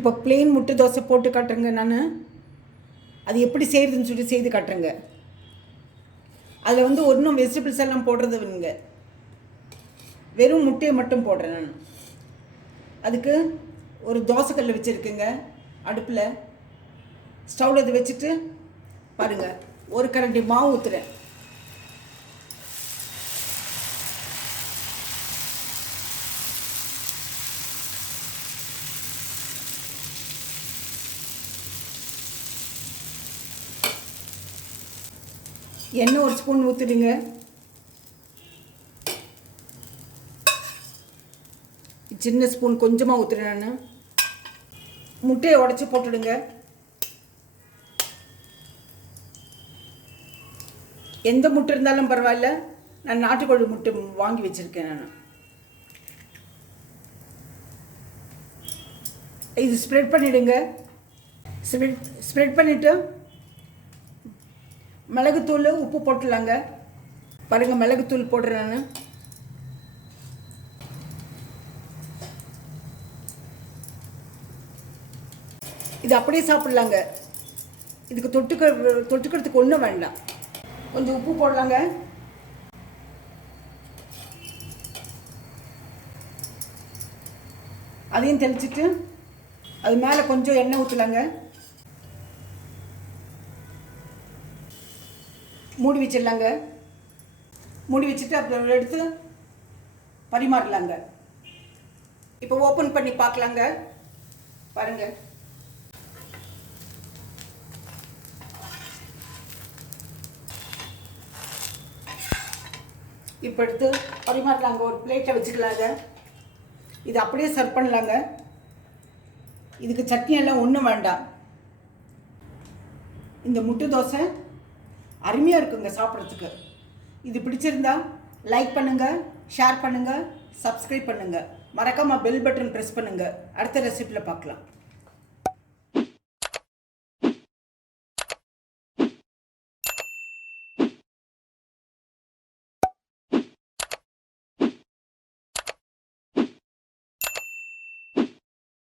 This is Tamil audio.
இப்போ பிளெயின் முட்டை தோசை போட்டு காட்டுறேங்க. நான் அது எப்படி செய்கிறதுன்னு சொல்லிட்டு செய்து காட்டுறேங்க. அதில் வந்து ஒன்றும் வெஜிடபிள்ஸ் எல்லாம் போடுறது இல்லைங்க, வெறும் முட்டையை மட்டும் போடுறேன் நான். அதுக்கு ஒரு தோசைக்கல் வச்சுருக்குங்க அடுப்பில். ஸ்டவ்வில் இது வச்சுட்டு பாருங்கள், ஒரு கரண்டி மாவு ஊற்றுறேன். எண்ணெய் ஒரு ஸ்பூன் ஊற்றிடுங்க. சின்ன ஸ்பூன் கொஞ்சமாக ஊற்றுறேன் நான். முட்டையை உடச்சி போட்டுடுங்க. எந்த முட்டை இருந்தாலும் பரவாயில்ல, நான் நாட்டுக்கோழி முட்டை வாங்கி வச்சுருக்கேன் நான். இது ஸ்ப்ரெட் பண்ணிவிடுங்க. ஸ்ப்ரெட் பண்ணிவிட்டு மிளகுத்தூள் உப்பு போட்டுடலாங்க. பாருங்கள், மிளகுத்தூள் போடுறேன் நான். இது அப்படியே சாப்பிட்லாங்க. இதுக்கு தொட்டுக்கிறதுக்கு ஒன்றும் வேண்டாம். கொஞ்சம் உப்பு போடலாங்க. அதையும் தெளிச்சிட்டு அது மேலே கொஞ்சம் எண்ணெய் ஊற்றலாங்க. மூடி வச்சிடலாங்க. மூடி வச்சுட்டு அப்புறம் எடுத்து பரிமாறலாங்க. இப்போ ஓப்பன் பண்ணி பார்க்கலாங்க. பாருங்க, இப்போ எடுத்து பரிமாறலாங்க. ஒரு பிளேட்டை வச்சுக்கலாங்க. இது அப்படியே சர்வ் பண்ணலாங்க. இதுக்கு சட்னி எல்லாம் ஒன்றும் வேண்டாம். இந்த முட்டை தோசை அருமையாக இருக்குங்க சாப்பிட்றதுக்கு. இது பிடிச்சிருந்தா லைக் பண்ணுங்கள், ஷேர் பண்ணுங்கள், சப்ஸ்கிரைப் பண்ணுங்கள். மறக்காமல் பெல் பட்டன் ப்ரெஸ் பண்ணுங்கள். அடுத்த ரெசிபியில் பார்க்கலாம்.